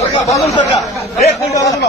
बाजूला सरका एक मिनिट बाजूला.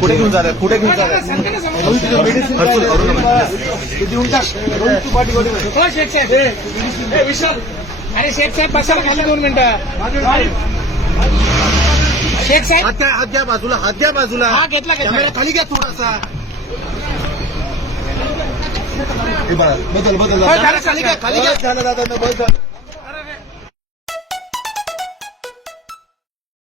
कुठे घेऊन जातात कुठे घेऊन जातात शेख साहेब विशाल अरे शेख साहेब बसायला खाली दोन मिनिटं. शेख साहेब हात हात घ्या बाजूला हात घ्या बाजूला हा घेतला कॅमेरा खाली घ्या थोडासा बदल बदल खाली घ्या खाली घ्या झालं दादा बदल